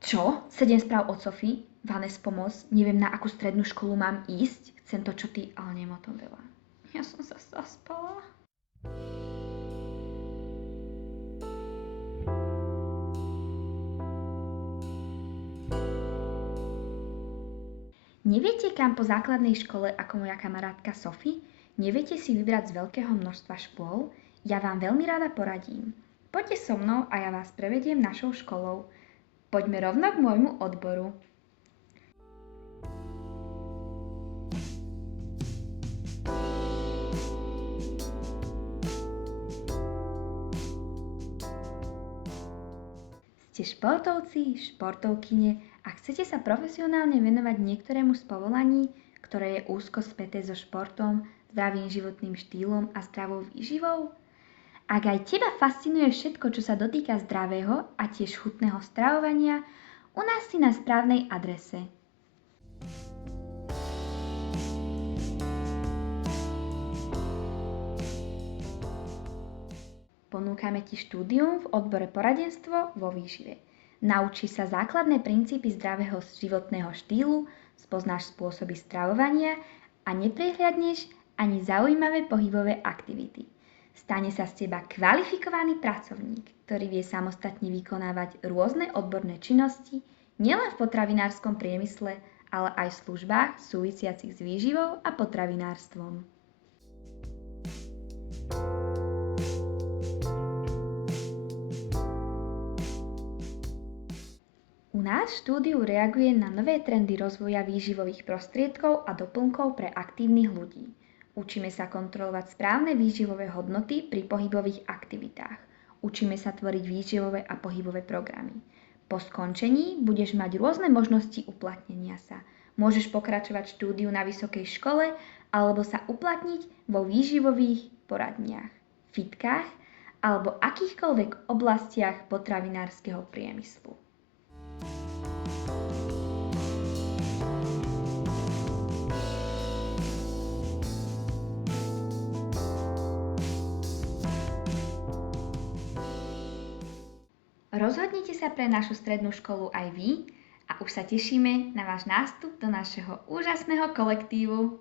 Čo? 7 správ od Sofie? Vanes, pomoc. Neviem, na akú strednú školu mám ísť. Chcem to, čo ty, ale neviem o tom veľa. Ja som sa zaspala. Neviete, kam po základnej škole ako moja kamarátka Sophie? Neviete si vybrať z veľkého množstva škôl? Ja vám veľmi rada poradím. Poďte so mnou a ja vás prevediem našou školou. Poďme rovno k môjmu odboru. Ste športovci, športovkyne a chcete sa profesionálne venovať niektorému z povolaní, ktoré je úzko späté so športom, zdravým životným štýlom a zdravou výživou? Ak aj teba fascinuje všetko, čo sa dotýka zdravého a tiež chutného stravovania, u nás si na správnej adrese. Ponúkame ti štúdium v odbore poradenstvo vo výžive. Naučíš sa základné princípy zdravého životného štýlu, spoznáš spôsoby stravovania a neprehliadneš ani zaujímavé pohybové aktivity. Stane sa z teba kvalifikovaný pracovník, ktorý vie samostatne vykonávať rôzne odborné činnosti nielen v potravinárskom priemysle, ale aj v službách súvisiacich s výživou a potravinárstvom. U nás štúdiu reaguje na nové trendy rozvoja výživových prostriedkov a doplnkov pre aktívnych ľudí. Učíme sa kontrolovať správne výživové hodnoty pri pohybových aktivitách. Učíme sa tvoriť výživové a pohybové programy. Po skončení budeš mať rôzne možnosti uplatnenia sa. Môžeš pokračovať štúdiu na vysokej škole alebo sa uplatniť vo výživových poradniach, fitkách alebo akýchkoľvek oblastiach potravinárskeho priemyslu. Rozhodnite sa pre našu strednú školu aj vy a už sa tešíme na váš nástup do našeho úžasného kolektívu.